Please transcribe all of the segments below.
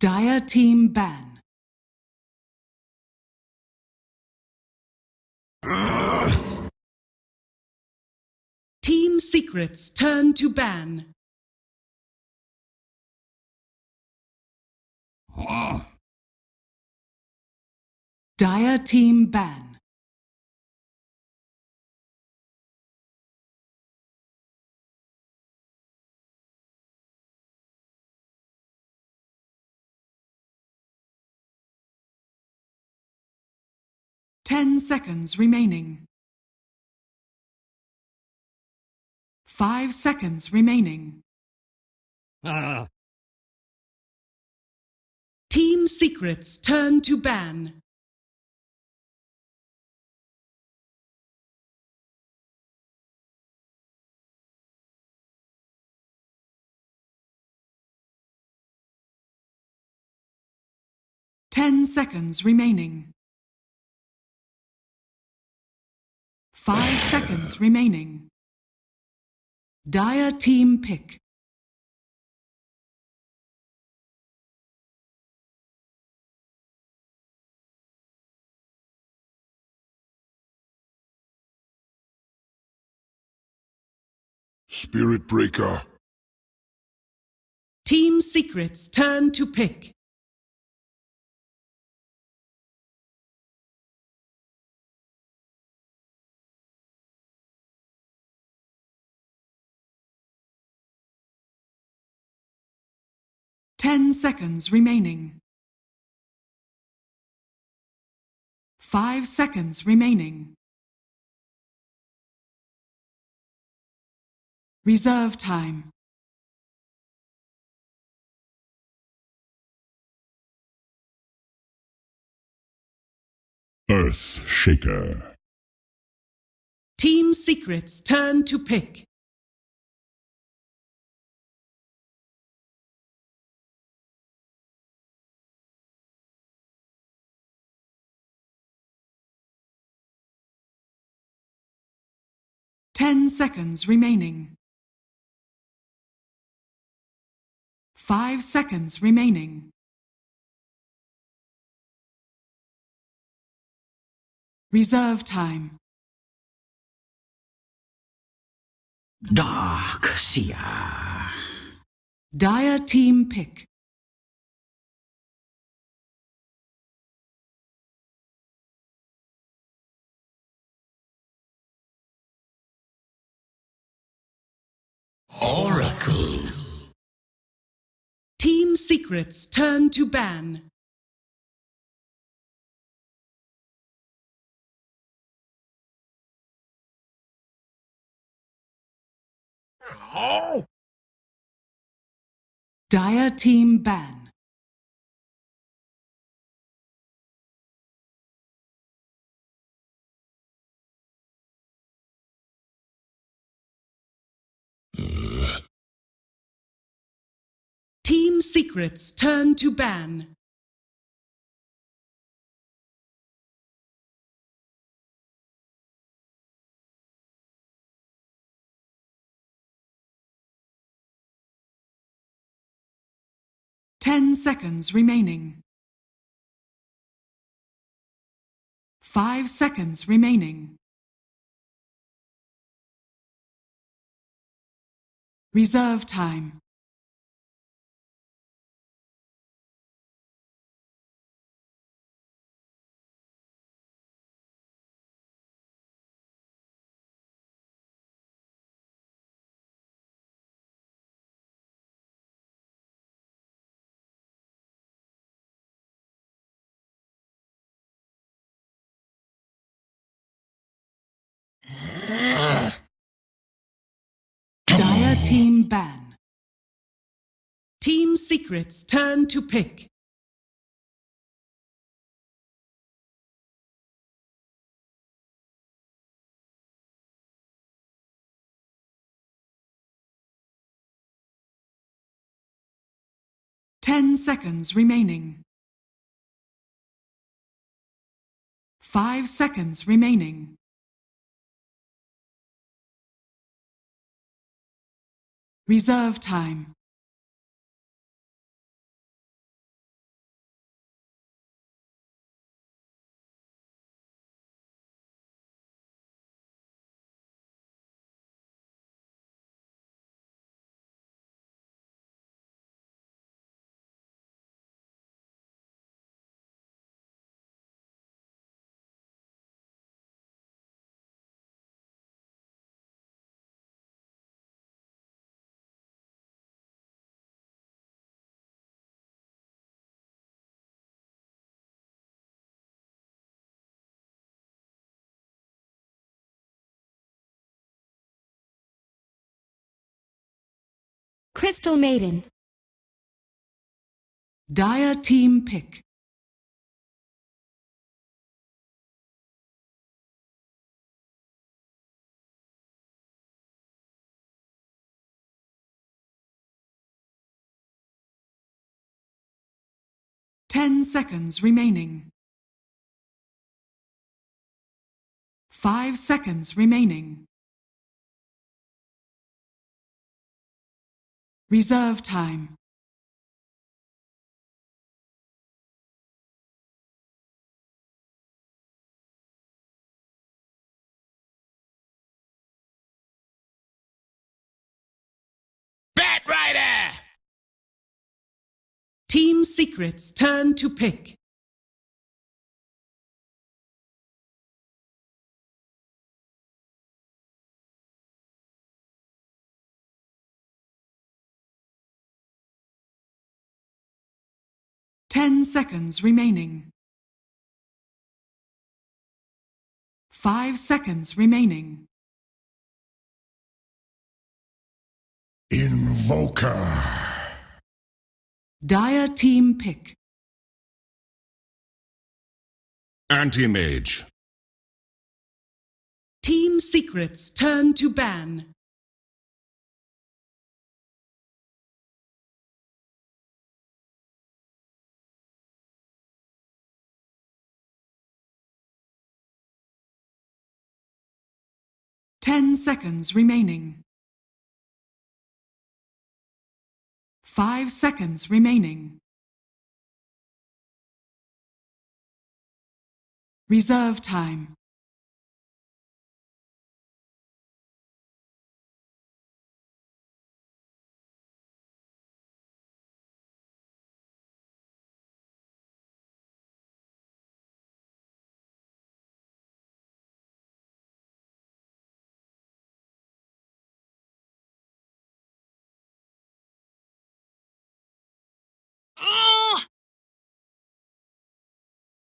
Dire team ban. Team secrets turn to ban. Dire team ban. Ten seconds remaining. 5 seconds remaining. Team secrets turn to ban. Ten seconds remaining. 5 seconds remaining. Dire team pick. Spirit Breaker. Team secrets turn to pick. Ten seconds remaining. 5 seconds remaining. Reserve time. Earth Shaker. Team secrets turn to pick. Ten seconds remaining. 5 seconds remaining. Reserve time. Dark Seer. Dire team pick. Oracle. Team secrets turn to ban. Oh. Dire team ban. Team secrets turn to ban. Ten seconds remaining. 5 seconds remaining. Reserve time. Dire team ban. Team secrets turn to pick. Ten seconds remaining. 5 seconds remaining. Reserve time. Crystal Maiden. Dire team pick. Ten seconds remaining. 5 seconds remaining. Reserve time. Bat Rider! Team Secret's turn to pick. Ten seconds remaining. 5 seconds remaining. Invoker. Dire team pick. Anti-mage. Team Secret's turn to ban. Ten seconds remaining. 5 seconds remaining. Reserve time.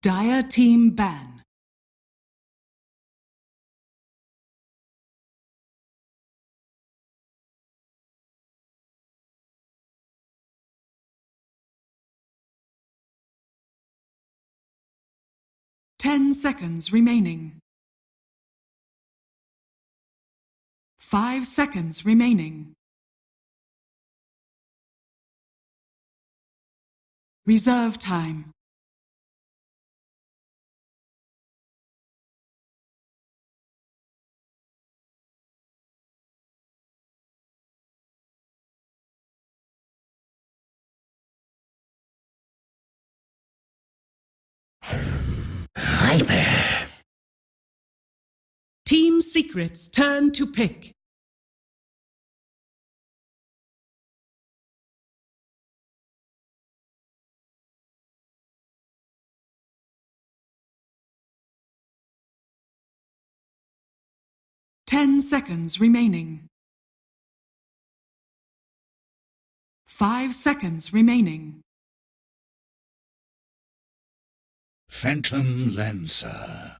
Dire team ban. Ten seconds remaining. 5 seconds remaining. Reserve time. Hyper! Team Secret's turn to pick. Ten seconds remaining. 5 seconds remaining. Phantom Lancer.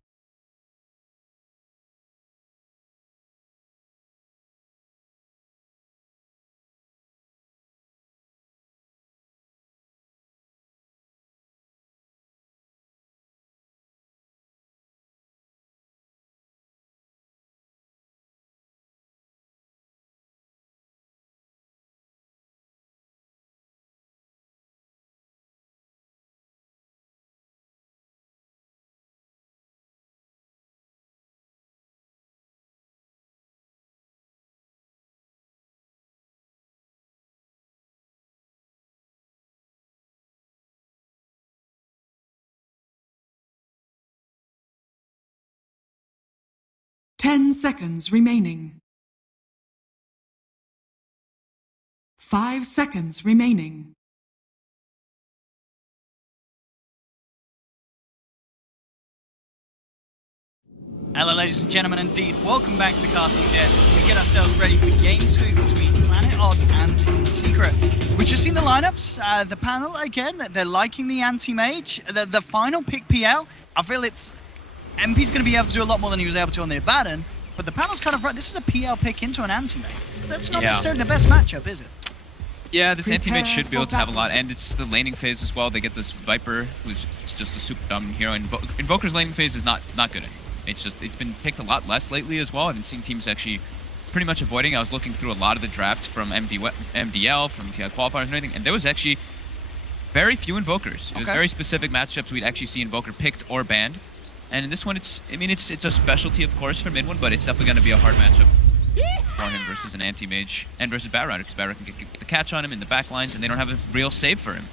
Ten seconds remaining. 5 seconds remaining. Hello ladies and gentlemen, indeed, welcome back to the casting desk as we get ourselves ready for Game 2 between Planet Odd and Team Secret. We've just seen the lineups, the panel again, they're liking the anti-mage, the final pick PL, I feel it's, MP's going to be able to do a lot more than he was able to on the Abaddon, but the panel's kind of right, this is a PL pick into an anti-mage. That's not necessarily the best matchup, is it? Yeah, this anti-mage Prepare should be able for to have a lot, battle. and it's the laning phase as well. They get this Viper, who's just a super dominant hero. Invoker's laning phase is not good. It's been picked a lot less lately as well. I've been seeing teams actually pretty much avoiding. I was looking through a lot of the drafts from MDL, from TI qualifiers and everything, and there was actually very few Invokers. It was very specific matchups we'd actually see Invoker picked or banned. And in this one, it's a specialty, of course, for MidOne, but it's definitely going to be a hard matchup for him versus an anti-mage and versus Batrider, because Batrider can get the catch on him in the back lines, and they don't have a real save for him.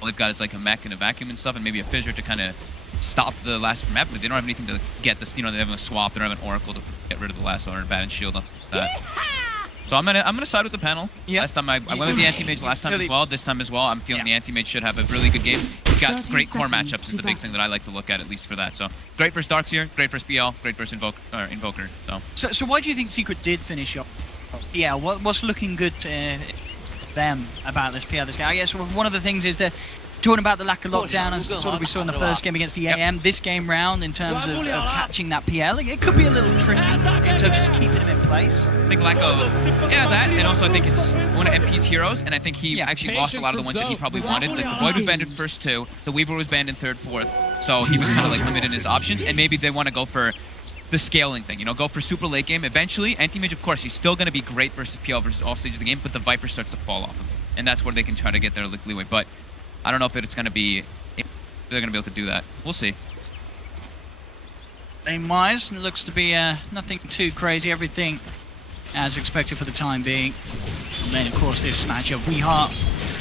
All they've got is like a mech and a vacuum and stuff, and maybe a fissure to kind of stop the last from happening. They don't have anything to get this. They have a swap. They don't have an oracle to get rid of the last owner, bat and shield, nothing like that. So I'm gonna side with the panel. Yep. Last time I went with the anti-mage last time as well. This time as well, I'm feeling the anti-mage should have a really good game. He's got 30 great core seconds matchups is to the big thing that I like to look at least for that. So great versus Darkseer, great versus BL, great versus Invoker. So why do you think Secret did finish up? Yeah, what's looking good to them about this PR this game? I guess one of the things is that talking about the lack of lockdown, as sort of we saw in the first game against the AM, this game round in terms of catching that PL, it could be a little tricky in terms of just keeping him in place. Big lack of, that, and also I think it's one of MP's heroes, and I think he actually lost a lot of the ones that he probably wanted. Like the Void was banned in first 2, the Weaver was banned in third, fourth, so he was kind of like limited in his options, and maybe they want to go for the scaling thing, go for super late game. Eventually, anti-mage, of course, he's still going to be great versus PL versus all stages of the game, but the Viper starts to fall off of him, and that's where they can try to get their leeway. But I don't know if it's going to be, if they're going to be able to do that. We'll see. Name-wise, it looks to be nothing too crazy. Everything as expected for the time being. And then, of course, this matchup, WeHeart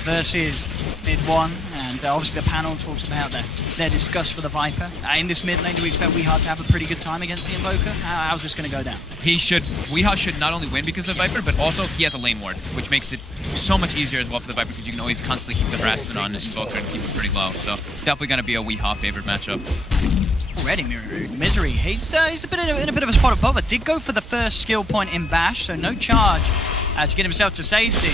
versus MidOne, and obviously the panel talks about their disgust for the Viper. In this mid lane, do we expect WeHeart to have a pretty good time against the Invoker? How's this going to go down? WeHeart should not only win because of Viper, but also he has a lane ward, which makes it so much easier as well for the Viper, because you can always constantly keep the harassment on Invoker and keep it pretty low. So definitely going to be a WeHeart favorite matchup. Already, Misery. He's in a bit of a spot of bother. Did go for the first skill point in Bash, so no charge to get himself to safety.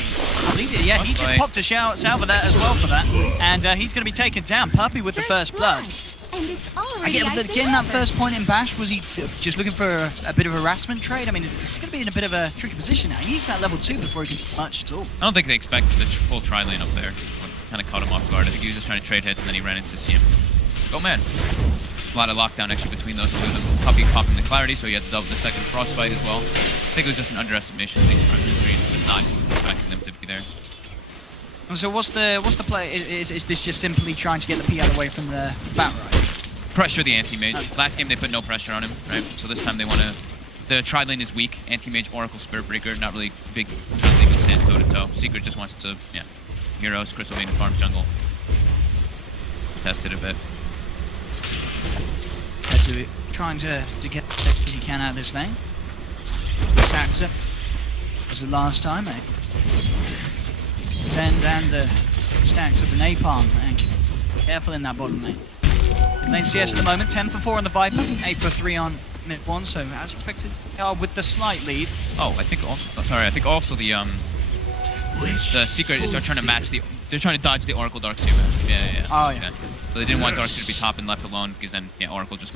I believe he just popped a salve that as well for that, and he's going to be taken down. Puppey with the first blood. And it's already Getting that first point in Bash, was he just looking for a bit of a harassment trade? I mean, he's going to be in a bit of a tricky position now. He needs that level 2 before he can do much at all. I don't think they expected the full tri-lane up there. Kind of caught him off guard. I think he was just trying to trade hits, and then he ran into CM. Oh man. A lot of lockdown actually between those two of them. Puppey popping the clarity, so he had to double the second frostbite as well. I think it was just an underestimation. I think Misery was not expecting them to be there. So what's the play? Is this just simply trying to get the PL away from the Batrider? Pressure the anti-mage. Last game they put no pressure on him, right? So this time they want to. The tri-lane is weak. Anti-mage, Oracle, Spirit Breaker, not really big. Not really good stand toe-to-toe. Secret just wants to, heroes, Crystal Maiden, farm jungle. Test it a bit. KheZu trying to get as he can out of this lane. Saksa was the last time, Zend and the stacks of the napalm, and careful in that bottom lane. In lane CS at the moment, 10 for 4 on the Viper, 8 for 3 on MidOne, so as expected, with the slight lead. Oh, I think also the Secret is they're trying to match they're trying to dodge the Oracle Darkseer match. Yeah. Oh yeah. Okay. So they didn't want Darkseer to be top and left alone, because then Oracle just.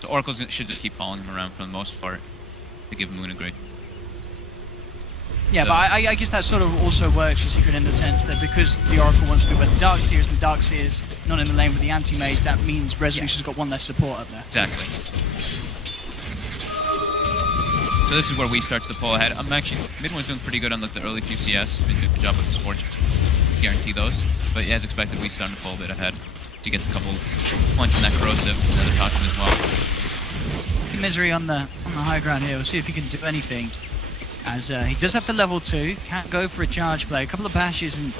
So Oracle should just keep following him around for the most part to give Moon a great. Yeah, so, but I guess that sort of also works for Secret in the sense that because the Oracle wants to be where the Darkseer and the Darkseer's not in the lane with the anti-mage, that means Resolution's got one less support up there. Exactly. So this is where we starts to pull ahead. I'm actually, MidOne's doing pretty good on the early QCS. Doing a good job with the sports, guarantee those. But as expected, we starting to pull a bit ahead. He gets a couple points in that corrosive, another toxin as well. Misery on the high ground here. We'll see if he can do anything. As he does have the level 2, can't go for a charge play. A couple of bashes, and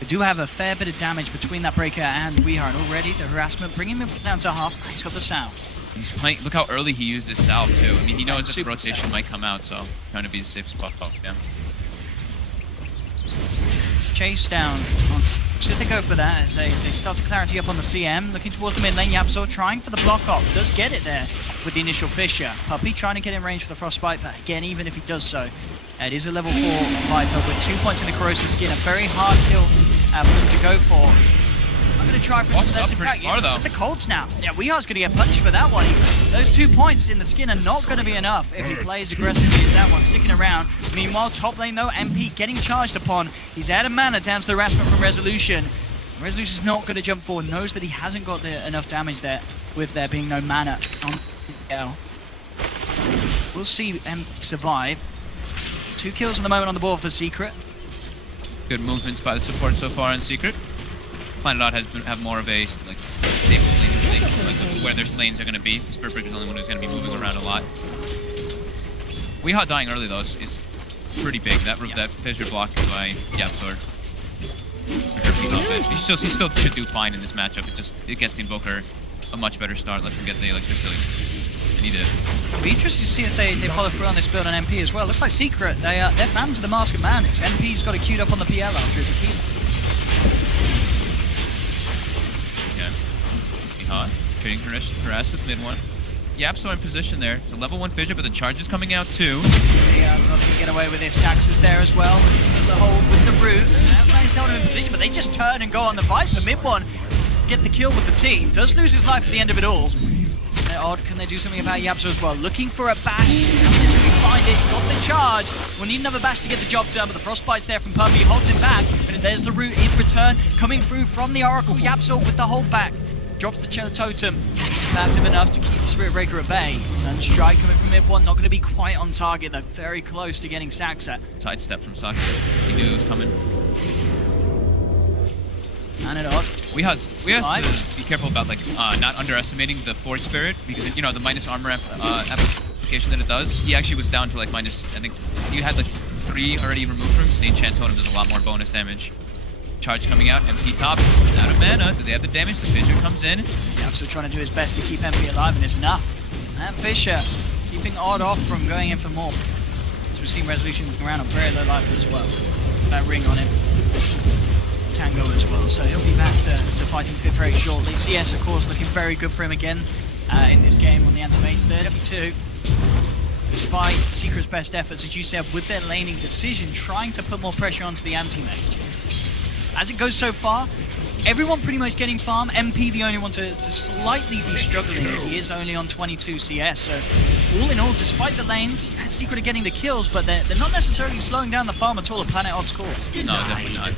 they do have a fair bit of damage between that breaker and WeHeart already. The harassment bringing him down to half. He's got the salve. He's playing. Look how early he used his salve too. I mean, he knows that the rotation might come out, so trying to be a safe spot. Yeah. Chase down on. So they go for that as they start to clarity up on the CM, looking towards the mid lane. YapzOr trying for the block off, does get it there with the initial fissure. Puppey trying to get in range for the frostbite, but again, even if he does so, it is a level 4 Viper with 2 points in the corrosive skin, a very hard kill for him to go for. I'm going to try for Walks the up pretty far, though. The cold snap. Yeah, Weehar's going to get punished for that one. Those 2 points in the skin are not going to be enough if he plays aggressively as that one, sticking around. Meanwhile, top lane though, MP getting charged upon. He's out of mana down to the harassment from Resolution. Resolution's not going to jump forward, knows that he hasn't got enough damage there with there being no mana on L. We'll see MP survive. 2 kills at the moment on the board for Secret. Good movements by the support so far in Secret. Planet have more of a like stable lane, like where their lanes are going to be. Spirit Breaker is the only one who's going to be moving around a lot. Weehaw dying early though is pretty big. That fissure block by YapzOr. He still should do fine in this matchup. It gets the Invoker a much better start. Lets him get the They need it. It'll be interesting to see if they follow through on this build on MP as well. Looks like Secret, they're fans of the Mask of Madness. MP's got it queued up on the PL after his Akira. Yeah. Trading harass with MidOne. YapzOr in position there. It's a level 1 fissure, but the charge is coming out too. See, I'm not going to get away with it. Saksa's there as well with the hole with the root. Nice held him in position, but they just turn and go on the fight for MidOne. Get the kill with the team. Does lose his life at the end of it all. They're odd. Can they do something about YapzOr as well? Looking for a bash. Misery find it. He's got the charge. We'll need another bash to get the job done, but the frostbite's there from Puppey. Holds him back. And there's the root in return. Coming through from the Oracle. YapzOr with the hold back. Drops the totem. Massive enough to keep the Spirit Breaker at bay. Sunstrike coming from MidOne. Not going to be quite on target, though. Very close to getting Saksa. Tight step from Saksa. He knew it was coming. And it odd. We have to be careful about not underestimating the Forge Spirit because the minus armor application that it does. He actually was down to like minus. I think he had like 3 already removed from him. So the enchant totem does a lot more bonus damage. Charge coming out. MP top out of mana. Do they have the damage? The Fissure comes in. YapzOr trying to do his best to keep MP alive, and it's enough. And Fissure keeping Odd off from going in for more. So we've seen Resolution looking around on very low life as well. That ring on him. Tango as well, so he'll be back to fighting fit very shortly. CS, of course, looking very good for him again in this game on the anti-mace 32. Despite Secret's best efforts, as you said, with their laning decision, trying to put more pressure onto the anti-mage. As it goes so far, everyone pretty much getting farm. MP the only one to slightly be struggling, as he is only on 22 CS. So all in all, despite the lanes, Secret are getting the kills, but they're not necessarily slowing down the farm at all at Planet Odd's courts. No, definitely not.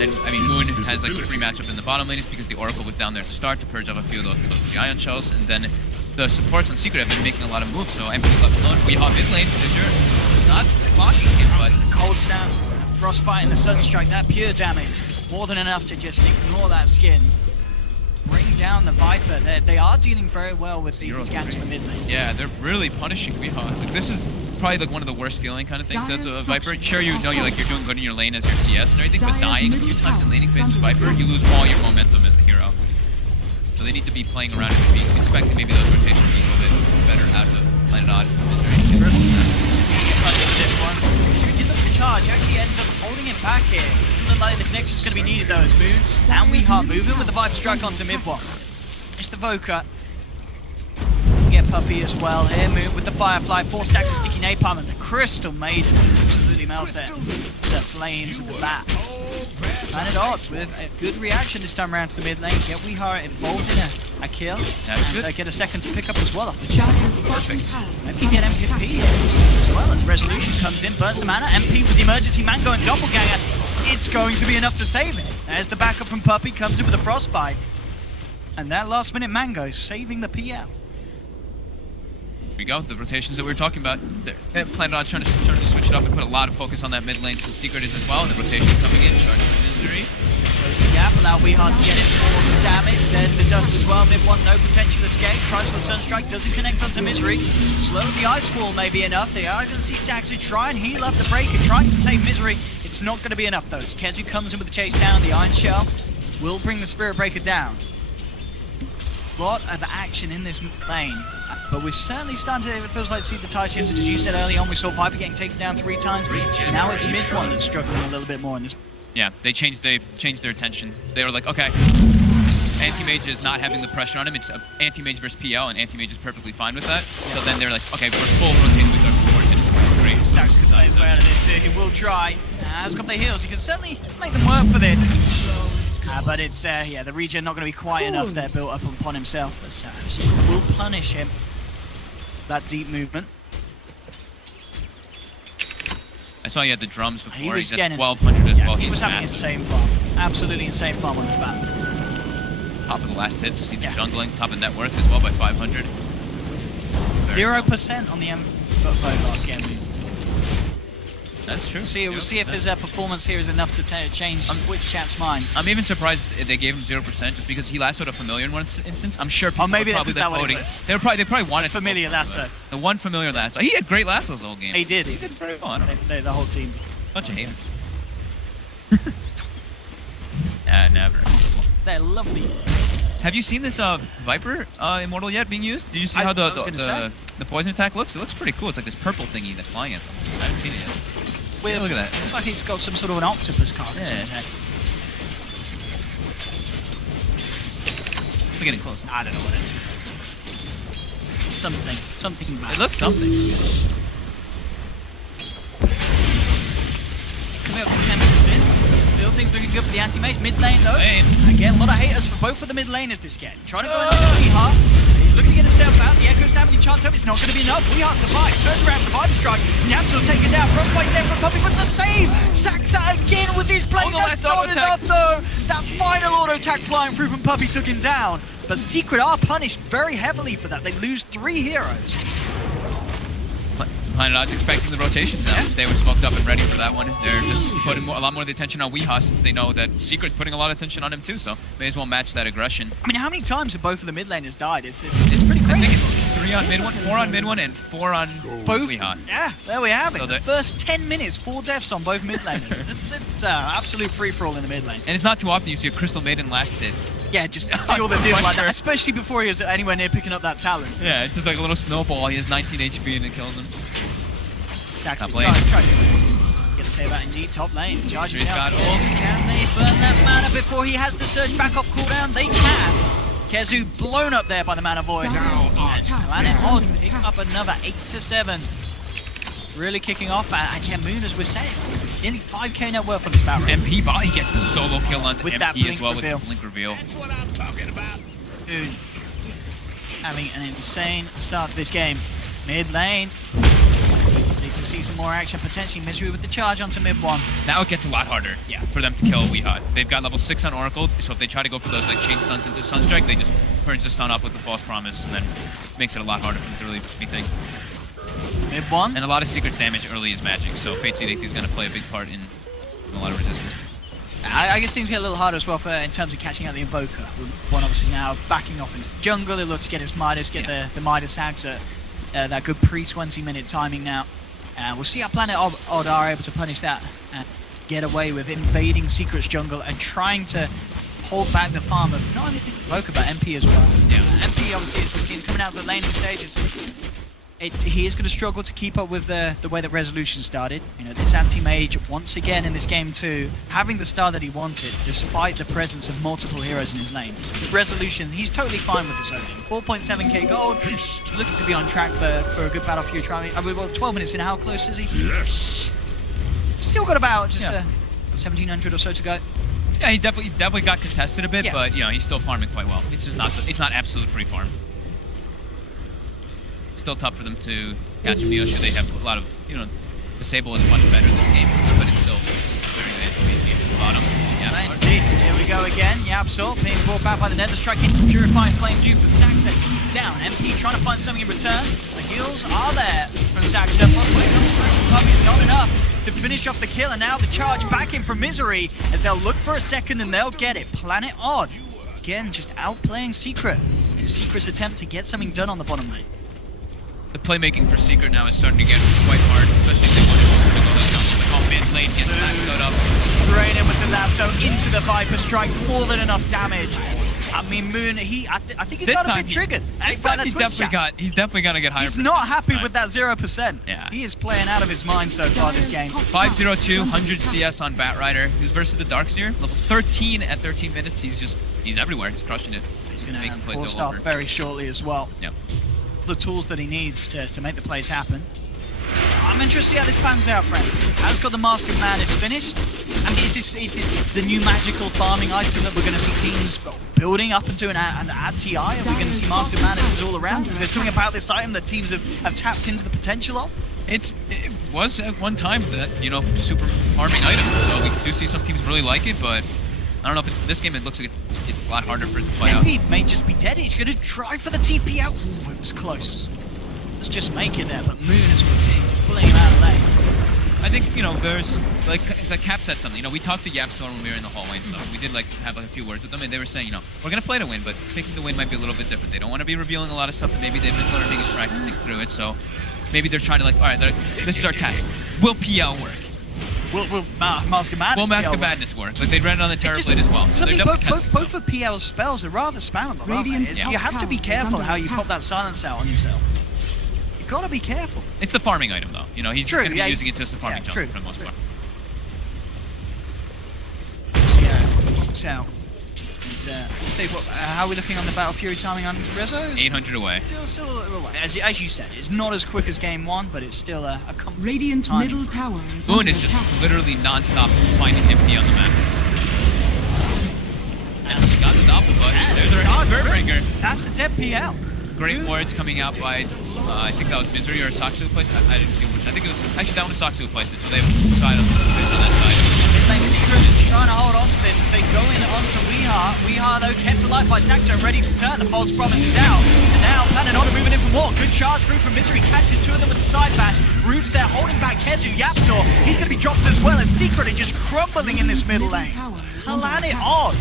And I mean, Moon has like a free matchup in the bottom lane because the Oracle was down there to start to purge off a few of the Ion Shells, and then the supports on Secret have been making a lot of moves, so MP's left alone. We hop in lane, Fissure not blocking him, but Cold Snap, Frostbite and the Sunstrike, that pure damage. More than enough to just ignore that skin. Bring down the Viper. They are dealing very well with these ganks in the mid lane. Yeah, they're really punishing Weehaw. Like, this is probably like one of the worst feeling kind of things as a Viper. Sure, you're doing good in your lane as your CS and everything, but dying a few times in laning phase as Viper, you lose all your momentum as the hero. So they need to be playing around and be expecting maybe those rotations to be a little bit better out of Planet Odd. This one. Did look to charge, actually ends up holding it back here. Doesn't look like the connection's going to be needed though. As Moon and Weehaw moving with the Viper strike onto MidOne. It's the Voker. Get Puppey as well here. Moon with the Firefly. 4 stacks of sticky napalm, and the Crystal Maiden absolutely melts there. The flames of the bat. Planet Odds with a good reaction this time around to the mid lane. Get Weehaw involved in a kill. That's good. Get a second to pick up as well off the charge. Perfect. MP get MVP here as well as Resolution comes in, burns the mana. MP with the emergency Mango and Doppelganger. It's going to be enough to save it. There's the backup from Puppey, comes in with a Frostbite. And that last minute Mango saving the PL. We go, the rotations that we were talking about. Planet Odd trying to switch it up and put a lot of focus on that mid lane since Secret is as well, and the rotation coming in, charging for Misery. Close the gap, allow Weehaw to get in for all the damage. There's the dust as well. MidOne, no potential escape. Tries for the Sunstrike, doesn't connect onto Misery. Slow the Ice Wall may be enough. They are going to see Saksa try and heal up the Breaker, trying to save Misery. It's not going to be enough though. KheZu comes in with the chase down. The Iron Shell will bring the Spirit Breaker down. A lot of action in this lane. But we're certainly starting to, it feels like, see the tide shift. As you said early on, we saw Viper getting taken down 3 times. Now it's MidOne that's struggling a little bit more in this. Yeah, they've changed their attention. They were like, okay, Anti-Mage is not having the pressure on him. It's Anti-Mage versus PL, and Anti-Mage is perfectly fine with that. So then they're like, okay, we're full rotating with our support. Great. Saksa could play his way out of this. He will try. Has got the heals. He can certainly make them work for this. But it's, yeah, the regen not going to be quite enough there built up upon himself. But Secret will punish him. That deep movement. I saw you had the drums before. He was He's getting at 1200 as well. He He's was having massive. insane fun. Absolutely insane fun on his back. Top of the last hits, see the jungling, top of net worth as well by 500. 0% on the M4 last game. That's true. We'll see if his performance here is enough to change Twitch chat's mind. I'm even surprised they gave him 0% just because he lassoed a familiar in one instance. I'm sure people maybe were probably that was voting. it. They probably wanted Familiar to lasso. The one familiar lasso. He had great lassos the whole game. He did. He did pretty well. I don't know. The whole team. Bunch of haters. Never. They're lovely. Have you seen this Viper Immortal yet being used? Did you see how the poison attack looks? It looks pretty cool. It's like this purple thingy that's flying at them. I haven't seen it yet. Weird. Look at that. Looks like he's got some sort of an octopus carcass on his head. We're getting close. I don't know what it is. Something bad. It looks something. Coming up to 10 minutes in. Still things looking good for the anti-mage. Mid lane though. Again, a lot of haters for both of the mid laners this game. Trying to go in on Weeheart. He's looking to get himself out. The Echo Stab and the Enchant Tome is not going to be enough. Weeheart survives. Turns around for the Viper Strike. YapzOr taken down. Frostbite there from Puppey, but the save! Saksa again with his play. That's not enough though. That final auto attack flying through from Puppey took him down. But Secret are punished very heavily for that. They lose 3 heroes. Planet Odds expecting the rotations now. They were smoked up and ready for that one. They're just putting a lot more of the attention on Weehaw since they know that Secret's putting a lot of attention on him too, so may as well match that aggression. I mean, how many times have both of the mid laners died? It's pretty crazy. I think it's 3 on mid one, 4 on mid one, and 4 on both Weehaw. Yeah, there we have it. So the first 10 minutes, 4 deaths on both mid laners. It's absolute free-for-all in the mid lane. And it's not too often you see a Crystal Maiden last hit. Yeah, just see all the div like that, especially before he was anywhere near picking up that talent. Yeah, it's just like a little snowball. He has 19 HP and it kills him. Actually, try to get the save out indeed. Top lane, charging down. Can they burn that mana before he has the surge back off cooldown? They can. KheZu blown up there by the mana void. Planet Odd pick up another 8-7. Really kicking off. And Moon, as we're saying, nearly 5k net worth on this battle. MP body gets the solo kill onto with MP that as well reveal. with the blink reveal. That's what I'm talking about. Moon having an insane start to this game. Mid lane. Need to see some more action, potentially Misery with the charge onto mid one. Now it gets a lot harder for them to kill Weehaw. They've got level 6 on Oracle, so if they try to go for those like chain stuns into Sunstrike, they just purge the stun up with the false promise, and then makes it a lot harder for them to really do anything. Mid one. And a lot of Secret's damage early is magic, so Fate is going to play a big part in a lot of resistance. I guess things get a little harder as well in terms of catching out the Invoker. One obviously now backing off into jungle, it looks to get his Midas, get the Midas hacks at that good pre-20-minute timing now. We'll see how Planet Odd are able to punish that and get away with invading Secret's jungle and trying to hold back the farm of not only Invoker but MP as well. Yeah, MP obviously, as we've seen coming out of the laning stages, he is going to struggle to keep up with the way that Resolution started. You know, this anti-mage, once again in this game too, having the start that he wanted, despite the presence of multiple heroes in his lane. With Resolution, he's totally fine with this opening. 4.7k gold, looking to be on track for a good battle for you. I mean, well, 12 minutes in, how close is he? Yes. Still got about just 1,700 or so to go. Yeah, he definitely got contested a bit, but you know, he's still farming quite well. It's just not absolute free farm. Still tough for them to catch him. Should they have a lot of, Disable is much better in this game, but it's still very good game at the bottom. Yeah. Indeed. Here we go again. YapzOr being brought back by the Nether Strike into Purifying Flame due for Saksa. He's down. MP trying to find something in return. The heals are there from Saksa. Plus when it comes through from Puppey, it's not enough to finish off the kill, and now the charge back in from Misery, as they'll look for a second and they'll get it. Planet Odd, again, just outplaying Secret in Secret's attempt to get something done on the bottom lane. The playmaking for Secret now is starting to get quite hard, especially if they want to go like all mid lane, get that set up. Straight in with the lasso into the Viper Strike, more than enough damage. I mean, Moon, I think he got a bit triggered. This time he's definitely gonna get higher. He's not happy with that 0%. Yeah. He is playing out of his mind so far this game. 502, 100 CS on Batrider, who's versus the Darkseer. Level 13 at 13 minutes. He's everywhere. He's crushing it. He's gonna have 4-star very shortly as well. Yep. The tools that he needs to make the plays happen. I'm interested to see how this pans out, friend. Has got the Mask of Madness finished, I mean, is this the new magical farming item that we're going to see teams building up into an ad TI? Are we going to see Master Madnesses all around? There's something about this item that teams have tapped into the potential of? It was at one time that, super farming item. So we do see some teams really like it, but I don't know if this game it looks like it's a lot harder for it to play out. MP may just be dead. He's going to try for the TP out. Ooh, it was close. Let's just make it there, but Moon, as we're seeing, just pulling him out of lane. I think, there's, like Cap said something. We talked to YapzOr when we were in the hallway and stuff. We did, have a few words with them, and they were saying, we're going to play to win, but picking to win might be a little bit different. They don't want to be revealing a lot of stuff, and maybe they've been learning and practicing through it, so maybe they're trying to, all right, this is our test. Will PL work? Will Mask of Madness Will Mask of Madness work? Like, they ran it on the Terror Blade as well, so they're definitely testing both of PL's spells are rather spammable, Radiant's aren't they? You have to be careful how you pop that silence out on yourself. Gotta be careful. It's the farming item, though. He's going to be using it just the farming jump true. for the most part. Pops out. Steve, how are we looking on the Battle Fury timing on Rezo? 800 away. Still as you said, it's not as quick as game one, but it's still a Radiant's middle tower is Moon under is just attack. literally non-stop finding MP on the map. And he's got the doppel, but there's a Birdbringer. That's a dead PL. Great words coming out by, I think that was Misery or Saksa who placed it. I didn't see which. I think it was, actually that one was Saksa who placed it, so they have a side on that side. Midlane Secret is trying to hold on to this as they go in onto Weeha. Weeha, though, kept alive by Saksa and ready to turn. The false promise is out. And now Planet Otter moving in for more. Good charge through from Misery. Catches two of them with the side bash. Roots there holding back KheZu. YapzOr, he's going to be dropped as well as Secret is just crumbling in this middle lane. Planet Odd.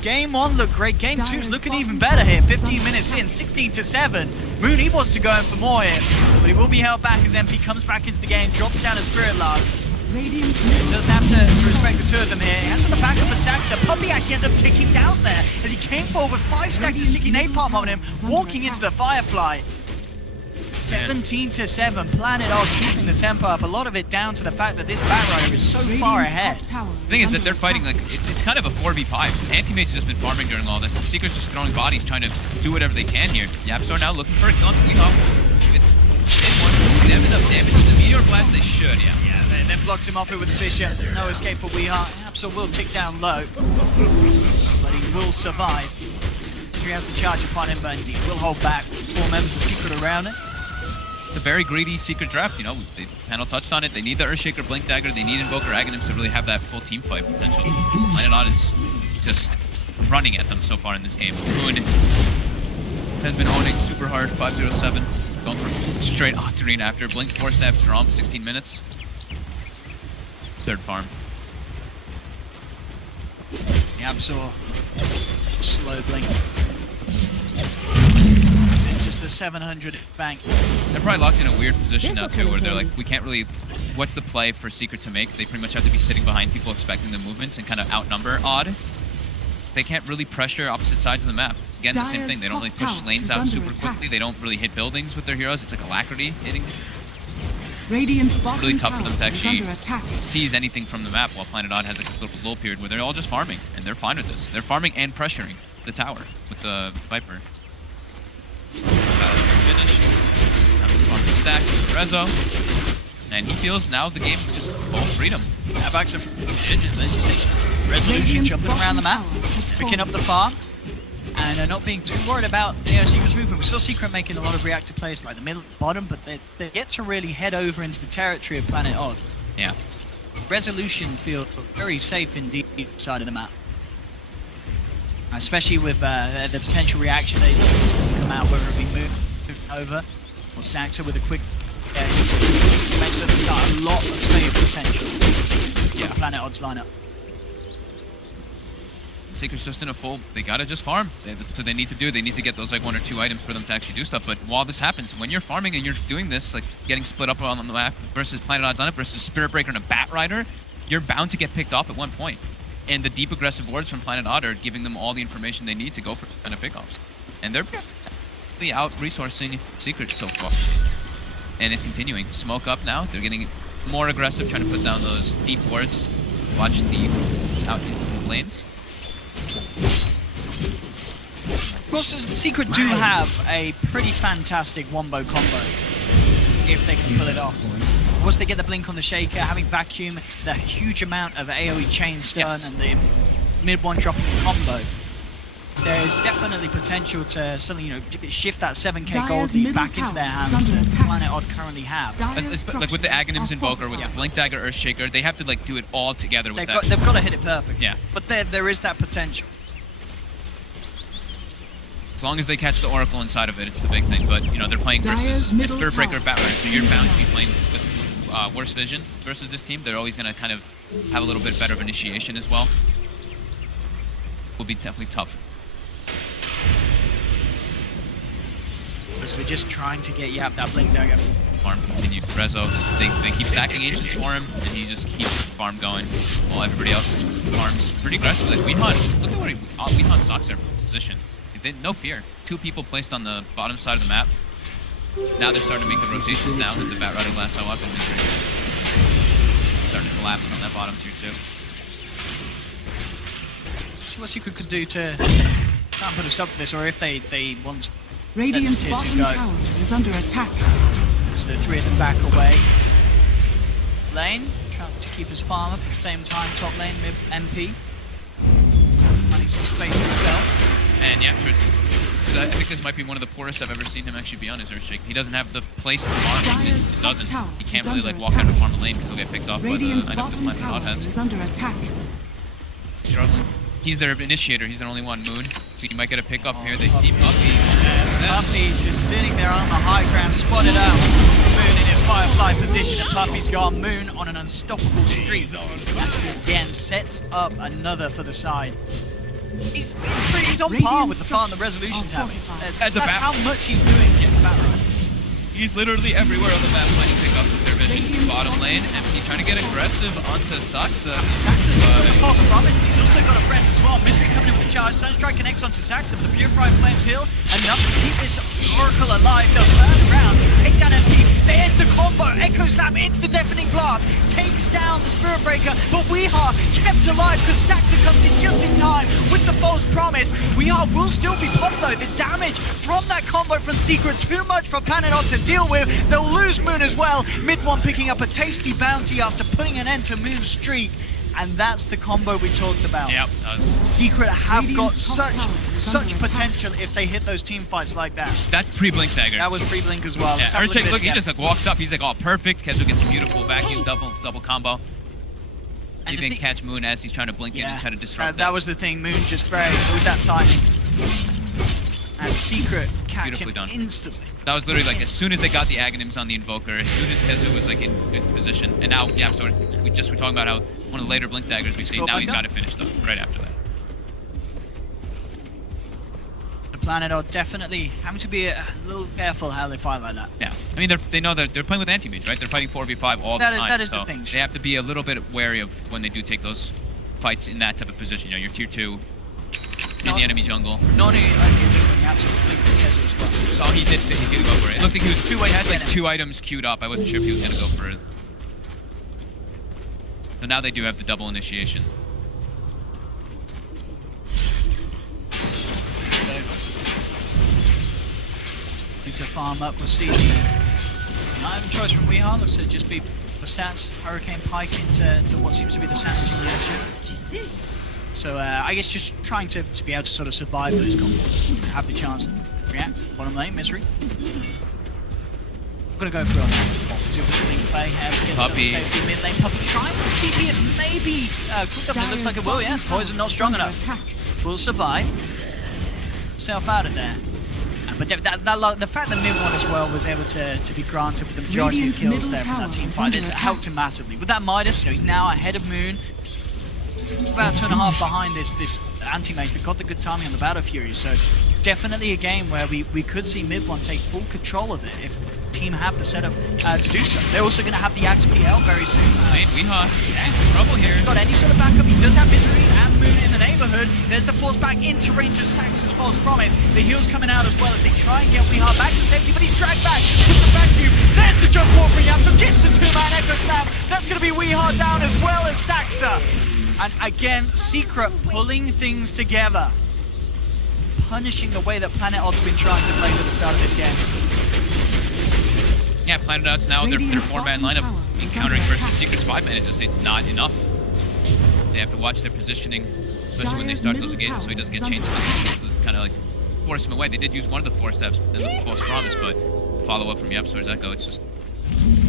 Game 1 looked great. Game 2's looking even better here. 15 minutes in, 16-7. Moon, he wants to go in for more here, but he will be held back as MP comes back into the game, drops down a Spirit Lance. Does have to respect the two of them here. He has got the back of the Saksa. Puppey actually ends up ticking down there as he came forward with 5 stacks of sticky napalm on him, walking into the Firefly. 17-7, Planet Odd keeping the tempo up. A lot of it down to the fact that this Batrider is so far ahead. The thing is that they're fighting it's kind of a 4v5. Anti-Mage has just been farming during all this, and Secret's just throwing bodies, trying to do whatever they can here. YapzOr now looking for a kill on Weeha. With one, they have enough damage with the Meteor Blast, they should, yeah. Then blocks him off here with the Fissure. No escape for Weeha. YapzOr will tick down low, but he will survive. He has the charge upon him, but he will hold back. 4 members of Secret around it. The very greedy Secret draft, the panel touched on it. They need the Earthshaker, Blink Dagger, they need Invoker Aghanims to really have that full team fight potential. Planet Odd is just running at them so far in this game. Moon has been owning super hard, 507, going for straight Octarine after. Blink 4-stab Strom, 16 minutes. Third farm. YapzOr, slow blink. Just the 700 bank. They're probably locked in a weird position now too, where they're like, we can't really, what's the play for Secret to make? They pretty much have to be sitting behind people expecting the movements and kind of outnumber Odd. They can't really pressure opposite sides of the map. Again, the same thing, they don't really push lanes out super quickly, they don't really hit buildings with their heroes, it's like alacrity hitting. Radiant's It's really tough for them to actually attack. seize anything from the map, while Planet Odd has like this little lull period where they're all just farming, and they're fine with this. They're farming and pressuring the tower with the Viper. Finish. Time to farm some stacks. Rezo. And he feels now the game just full freedom. Backs of as you say, Resolution jumping around the map, picking up the farm, and not being too worried about Secret's movement. We saw Secret making a lot of reactive plays like the middle, bottom, but they're yet to really head over into the territory of Planet Odd. Yeah. Resolution feels very safe indeed side of the map. Especially with the potential reaction that is going to come out, whether it be moved over or Saksa with a quick he makes at the start a lot of save potential for the Planet Odds lineup. Secret's just in a full, they gotta just farm. So they need to get those like 1 or 2 items for them to actually do stuff. But while this happens, when you're farming and you're doing this, like getting split up on the map versus Planet Odds on it versus Spirit Breaker and a Batrider, you're bound to get picked off at one point. And the deep aggressive wards from Planet Odd are giving them all the information they need to go for kind of pickoffs. And they're really out-resourcing Secret so far. And it's continuing. Smoke up now. They're getting more aggressive, trying to put down those deep wards. Watch the out into the lanes. Of course, Secret do have a pretty fantastic wombo combo if they can pull it off. Once they get the blink on the Shaker, having vacuum to the huge amount of AoE chain stun and the MidOne dropping the combo, there is definitely potential to suddenly, shift that 7k gold lead back into their hands that Planet Odd currently have. Like with the Aghanims Invoker, with the Blink Dagger Earthshaker, they have to like do it all together with that. They've got to hit it perfect. Yeah. But there is that potential. As long as they catch the Oracle inside of it, it's the big thing. But, they're playing versus a Spirit Breaker Batrider, so you're bound to be playing with worse vision versus this team. They're always going to kind of have a little bit better of initiation as well. Will be definitely tough. So we're just trying to get Yap that Blink Dagger. Farm continued. Rezo, they keep stacking Ancients for him, and he just keeps farm going while everybody else farms pretty aggressively. Weedhunt, look at where Weedhunt Saksa position. No fear. 2 people placed on the bottom side of the map. Now they're starting to make the rotations now that the Batrider lasso up and they're starting to collapse on that bottom tier too. So what Secret could do to try and put a stop to this, or if they want Radiant's tier 2 bottom go. tower is under attack. So the 3 of them back away. Lane trying to keep his farm up at the same time. Top lane, mid MP. Finding some space himself. And YapzOr, I think this might be one of the poorest I've ever seen him actually be on his Earthshake. He doesn't have the place to farm. He just doesn't. He can't really like walk out of farm a lane because he'll get picked off by the items that Planet Odd has. Is under attack. Struggling. He's their initiator. He's their only one. Moon. So you might get a pick up here. They see Puppey. Puppey just sitting there on the high ground, spotted out. Moon in his Firefly position, and Puppey's gone. Moon on an unstoppable streak. Actually, again, sets up another for the side. He's on par with the farm the Resolution's having. That's how much he's doing against Batrider. He's literally everywhere on the map finding pickups with their vision. Bottom lane, and he's trying to get aggressive onto Saksa. Saksa's still got the false promise. He's also got a friend as well. Mystery coming in with the charge. Sunstrike connects onto Saksa, but the Purifying Flames heal enough to keep this Oracle alive. They'll turn around, take down MP. There's the combo. Echo Slam into the Deafening Blast. Takes down the Spirit Breaker, but Weehaw kept alive because Saksa comes in just in time with the false promise. Weehaw will still be popped though. The damage from that combo from Secret, too much for Planet Odd to deal with. They'll lose Moon as well. MidOne picking up a tasty bounty after putting an end to Moon's streak. And that's the combo we talked about. Yep, Secret have got such potential if they hit those team fights like that. That's pre-Blink Dagger. That was pre-Blink as well. Yeah, Earthshake, look, he just like walks up. He's like, oh, perfect. KheZu gets a beautiful vacuum double combo. You can catch Moon as he's trying to blink in and try to disrupt that was the thing. Moon just very with that timing. And Secret catch him instantly. That was literally like as soon as they got the Aghanims on the Invoker, as soon as KheZu was like in good position, and now YapzOr, we were talking about how one of the later Blink Daggers we see, now he's got it finished up right after that. The Planet Odd definitely having to be a little careful how they fight like that. Yeah, I mean they know that they're playing with anti-mage, right? They're fighting 4v5 all the time. That is so the thing. They have to be a little bit wary of when they do take those fights in that type of position. You're tier 2 in the enemy jungle. Not only when you have to blink for KheZu as well. So he did go for it. It looked like he was he had like 2 items queued up. I wasn't sure if he was gonna go for it. So now they do have the double initiation. Need to farm up. We'll see. Not having choice from Weehaw. Looks to just be the stats. Hurricane Pike into what seems to be the Sanity reaction. What is this? So I guess just trying to be able to sort of survive those combos. Have the chance to react. Bottom lane, Misery. I'm gonna go for it. See if we can link play. To get Puppey. Safety mid lane. Puppey trying to TP it. Maybe quick up. It looks like it will. Yeah, poison not strong enough. Will survive. Himself out of there. But the fact that MidOne as well was able to be granted with the majority of kills there from that team fight, this helped him massively. With that Midas, he's now ahead of Moon. About 2.5 behind this anti-mage that got the good timing on the Battle Fury. So definitely a game where we could see MidOne take full control of it if team have the setup to do so. They're also going to have the Axe PL very soon. Weehaw, trouble here. He's got any sort of backup. He does have Misery and Moon in the neighborhood. There's the force back into range of Saksa's false promise. The heal's coming out as well as they try and get Weehaw back to safety, but he's dragged back with the vacuum. There's the jump forward for YapzOr, gets the 2-man Echo Snap. That's going to be Weehaw down as well as Saksa. And again, Secret pulling things together. Punishing the way that Planet Odd's been trying to play at the start of this game. Yeah, Planet Odd's now their 4-man lineup encountering versus Secret's 5-man. It's not enough. They have to watch their positioning, especially when they start those again, so he doesn't get chains. Kind of like force him away. They did use one of the 4 steps in the false promise, but follow up from YapzOr's Echo, it's just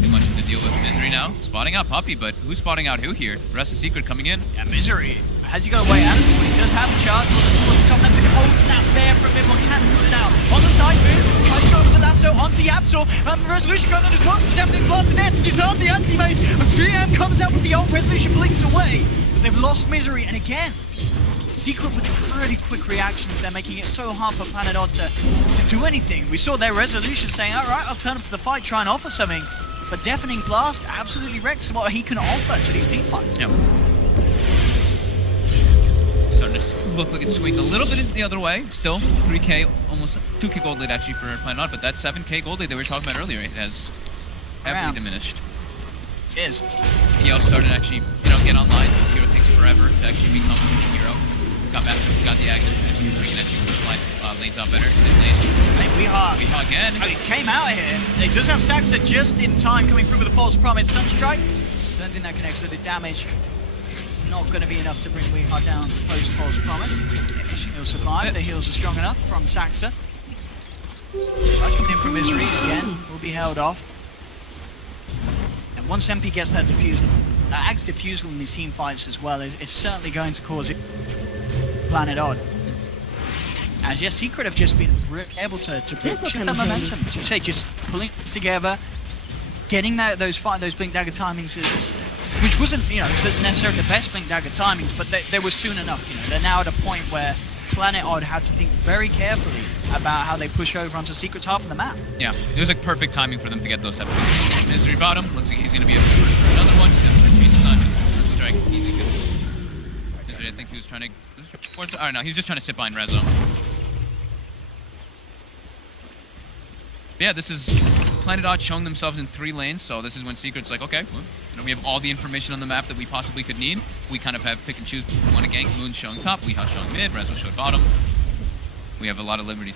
too much to deal with. Misery now spotting out Puppey, but who's spotting out who here? The rest of Secret coming in. Yeah, Misery. Has he got away out? So he does have a charge for the top left. The cold snap there from MidOne, cancel it out. On the side move, tries to go over the lasso onto YapzOr. Resolution going on as well. Definitely blasted there to disarm the anti-mage. 3M comes out with the ult. Resolution blinks away. But they've lost Misery, and again, Secret with pretty quick reactions. They're making it so hard for Planet Odd to do anything. We saw their Resolution saying, alright, I'll turn up to the fight, try and offer something. But Deafening Blast absolutely wrecks what he can offer to these team fights. Yeah. Starting to look like it's swinging a little bit the other way. Still 3K, almost 2K gold lead actually for Planet Odd, but that 7K gold lead that we were talking about earlier, it has heavily diminished. It is. PL started to actually, get online. This hero takes forever to actually become a hero. Got Matthews, got the Agnes, so we can actually push lanes out better. Hey, Weehaw again. Oh, he came out here. They does have Saksa just in time coming through with a false promise. Sunstrike. Don't think that connects to the damage. Not going to be enough to bring Weehaw down post false promise. He'll survive. The heals are strong enough from Saksa. Rush coming in from Misery again. Will be held off. And once MP gets that diffusal, Ag's diffusal in these team fights as well is certainly going to cause it. Planet Odd. As yes, Secret have just been able to bring that momentum. As you say, just pulling this together, getting those Blink Dagger timings is, which wasn't necessarily the best Blink Dagger timings, but they were soon enough. They're now at a point where Planet Odd had to think very carefully about how they push over onto Secret's half of the map. Yeah, it was like perfect timing for them to get those type of things. Misery bottom, looks like he's going to be able to for another one. Change time, strike, easy good. Misery, I think he was trying to. Oh no, he's just trying to sit behind Rezo. Yeah, this is Planet Odd showing themselves in 3 lanes, so this is when Secret's like, okay, well, we have all the information on the map that we possibly could need. We kind of have pick and choose. We want to gank. Moon showing top, Weehaw showing mid, Rezo showed bottom. We have a lot of liberty.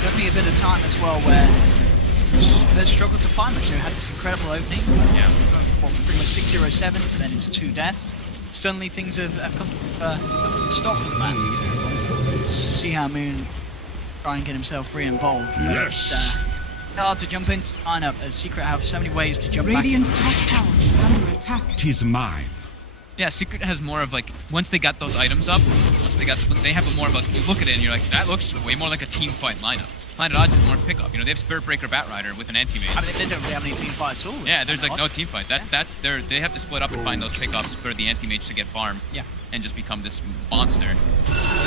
Definitely a bit of time as well where they struggled to find much. They had this incredible opening. Yeah. From pretty much 607 to then into 2 deaths. Suddenly things have come to a stop for the man. See how Moon try and get himself re-involved. Yes. Hard to jump in lineup as Secret have so many ways to jump Radiant's back in. top tower is under attack. 'Tis mine. Yeah, Secret has more of like, once they got those items up, they have a more of a, you look at it and you're like, that looks way more like a team fight lineup. Planet Odds is more pickup. They have Spirit Breaker Batrider with an anti-mage. I mean, they don't really have any team fight at all. Yeah, there's like no team fight. They have to split up and find those pickups for the anti-mage to get farm. Yeah. And just become this monster.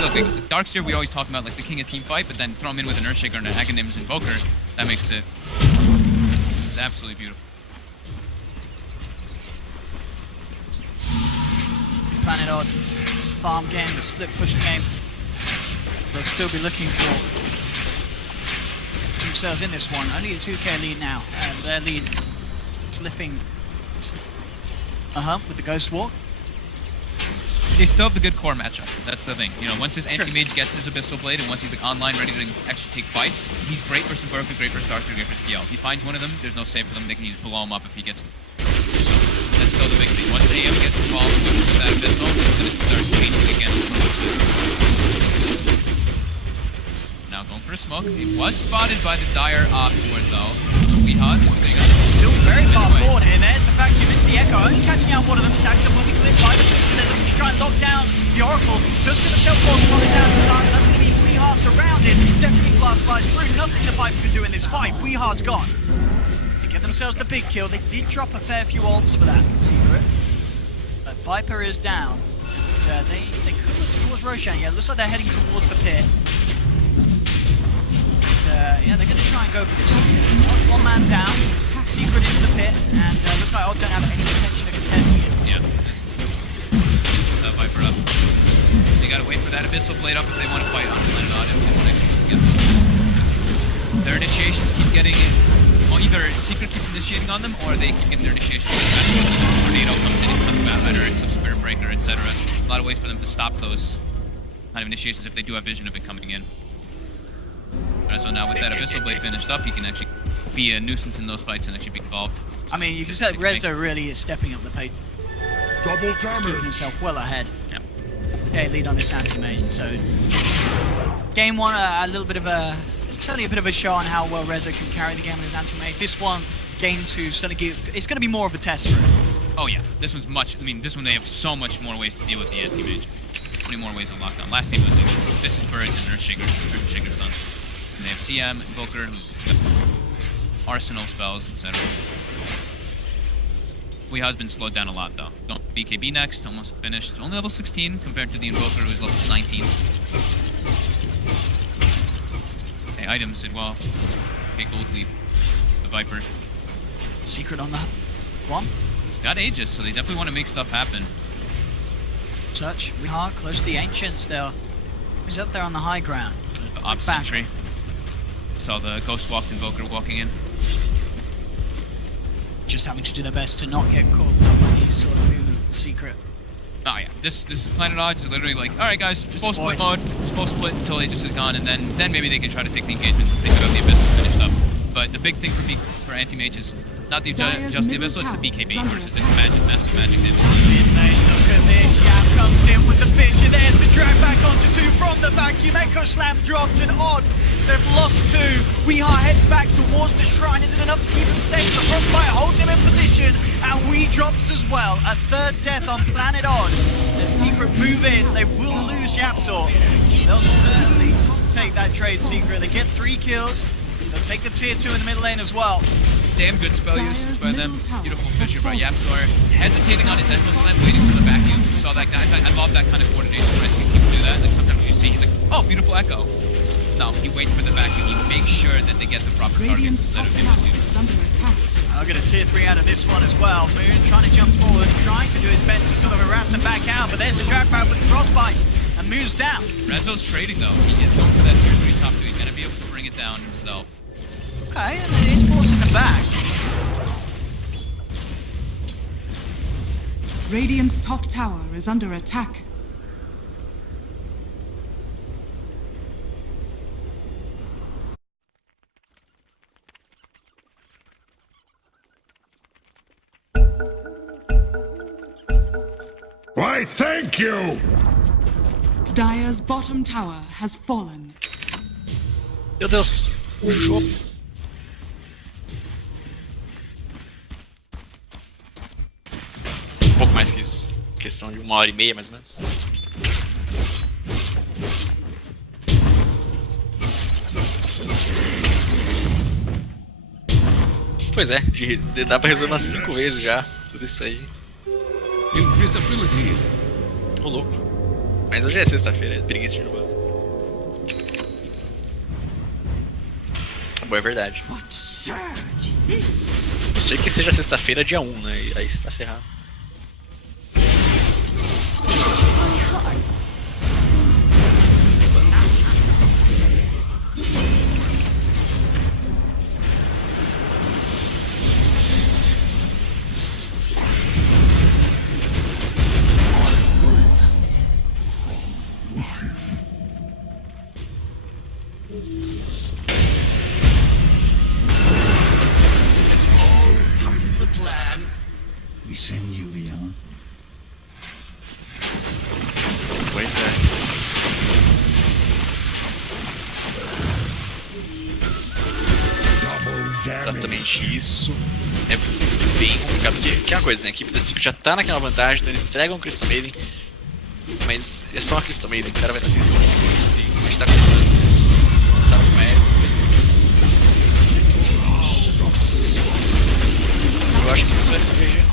Look, like, Darkseer, we always talk about like the king of team fight, but then throw him in with an Earthshaker and an Aghanims Invoker, that makes it it's absolutely beautiful. Planet Odd farm game, the split push game. They'll still be looking for themselves in this one. Only a 2K lead now, and their lead slipping with the Ghost Walk. They still have the good core matchup. That's the thing. Once his anti-mage gets his Abyssal Blade and once he's like online, ready to actually take fights, he's great versus Berkeley, great versus Darkseer, great versus PL. If he finds one of them, there's no save for them. They can just blow him up if he gets. So that's still the big thing. Once AM gets involved with that Abyssal, it's going to start changing again. Now going for a smoke. It was spotted by the Dire Ops ward though. Weehaw. Still very far forward here. There's the vacuum into the Echo. Only catching out one of them. Saksa will be clipped by the Solution. They're looking to try and lock down the Oracle. Just going to self-force from it down to the target. That's going to be Weehaw surrounded. Definitely Blast flies through. Nothing the Viper can do in this fight. Weehaw's gone. They get themselves the big kill. They did drop a fair few ults for that Secret. But Viper is down. And they could look towards Roshan. Yeah, it looks like they're heading towards the pit. Yeah, they're going to try and go for this. One man down, Secret into the pit, and looks like Odd don't have any intention of contesting it. Yeah, just Viper up. They got to wait for that Abyssal Blade up if they want to fight on Planet Odd. If they want to get them. Their initiations keep getting in. Well, either Secret keeps initiating on them, or they keep getting their initiations. Some tornado comes in, comes Batrider, and some Spirit Breaker, etc. A lot of ways for them to stop those kind of initiations if they do have vision of it coming in. So now with that Abyssal Blade finished up, he can actually be a nuisance in those fights and actually be involved. I mean, you can say KheZu really is stepping up the pace. Double He's keeping damage. himself well ahead. Yeah. Okay, lead on this anti-mage. So game one, a little bit of a, it's certainly a bit of a show on how well KheZu can carry the game with his anti-mage. This one, game two, certainly it's going to be more of a test for him. Oh yeah, this one's much. I mean, this one they have so much more ways to deal with the anti-mage. So many more ways on lockdown. Last game was like this is birds and Earthshaker's done. And they have CM, Invoker, who's Arsenal spells, etc. Weeha's been slowed down a lot though. BKB next, almost finished. Only level 16 compared to the Invoker who's level 19. Okay, items did well. Okay, Gold Leaf. The Viper. Secret on that one. Got Aegis, so they definitely want to make stuff happen. Search. We are close to the Ancients there. Who's up there on the high ground? The Op Sentry. Saw the Ghost Walked Invoker walking in. Just having to do their best to not get caught up by these sort of movement. Secret. Oh yeah, this Planet Odds is literally like, alright guys, Just full split avoid. mode, full split until Aegis is gone, and then maybe they can try to take the engagement since they got the Abyssal finished up. But the big thing for anti-mage is not the just the Abyssal, it's the BKB versus this massive magic damage. Look at this, Yap comes in with the Fisher, there's the drag back onto two from the vacuum, Echo Slam dropped and Odd, they've lost two, Weeha heads back towards the shrine, is it enough to keep him safe? The Frostbite holds him in position, and Wee drops as well, a third death on Planet Odd. The Secret move in, they will lose YapzOr, they'll certainly take that trade Secret, they get 3 kills, they'll take the tier 2 in the middle lane as well. Damn good spell use Dyer's by them. middle tower Beautiful has Fisher by fallen. YapzOr. Hesitating on his Esmo Slam, waiting for the vacuum. Saw that guy. In fact, I love that kind of coordination when I see teams do that. Like sometimes you see he's like, oh, beautiful Echo. No, he waits for the vacuum. He makes sure that they get the proper targets Radiant's instead top of him tower just is under attack. I'll get a tier 3 out of this one as well. Moon trying to jump forward, trying to do his best to sort of harass them back out, but there's the drag back with the Frostbite, and Moon's down. Renzo's trading though. He is going for that tier 3 top 2. He's gonna be able to bring it down himself. Okay, and it is forcing them back. Radiant's top tower is under attack. Why, thank you! Dyer's bottom tower has fallen. Meu Deus, o jogo. Um pouco mais que isso. Questão de 1h30 mais ou menos. Pois é, dá pra resolver umas 5 vezes já, tudo isso aí. Invisibility. Ô louco. Mas hoje é sexta-feira, é preguiça de jogar. Bom, é verdade. What surge is this? Eu sei que seja sexta-feira, dia 1, né? E aí você tá ferrado. We send you beyond. Pois é. Double damage. Exatamente isso. É bem complicado, porque que é uma coisa, né? A equipe da Secret já tá naquela vantagem, então eles entregam o Crystal Maiden, mas é só a Crystal Maiden, o cara vai estar sem skill, a gente tá com chance, não tá com mérito, eu acho que isso é RPG.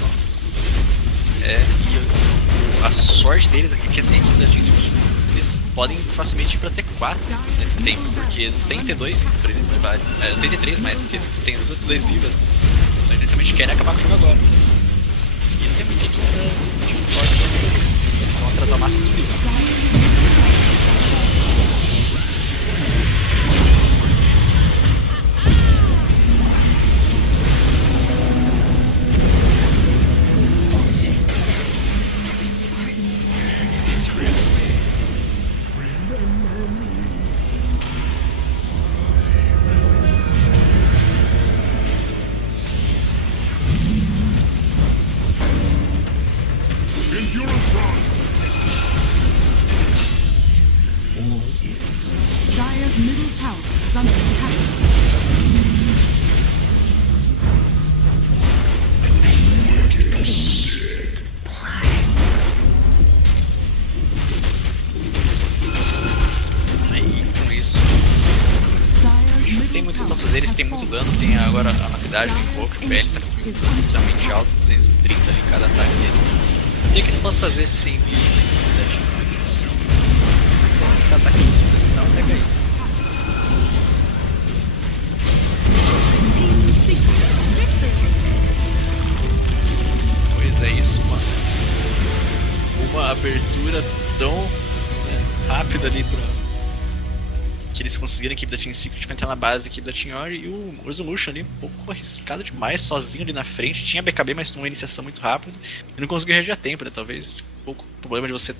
Nossa. É, e a sorte deles aqui é que assim, a equipe da Jinx, eles podem facilmente ir pra T4 nesse tempo, porque não tem T2 pra eles levarem. Não tem T3 mais, porque tu tem duas T2 vivas. Então eles realmente querem acabar com o jogo agora. E não tem muito equipe pra forte. Eles vão atrasar o máximo possível. Juratron! Dire's middle tower is under attack. Aí, com isso, Dire's não tem middle muito o que tower posso fazer, eles têm muito dano, tem agora a novidade do Invoker, o PL tá extremamente alto, 230 ali cada ataque dele. Não tem o que eles possam fazer sem bicho, só ficar atacando você, senão até cair. Team Secret victory. Pois é isso, uma abertura tão rápida ali pra que eles conseguiram a equipe da Team Secret pra entrar na base da equipe da Team Ori, e o Resolution ali um pouco arriscado demais, sozinho ali na frente, tinha BKB, mas tomou uma iniciação muito rápido e não conseguiu reagir a tempo, né? Talvez um pouco o problema de você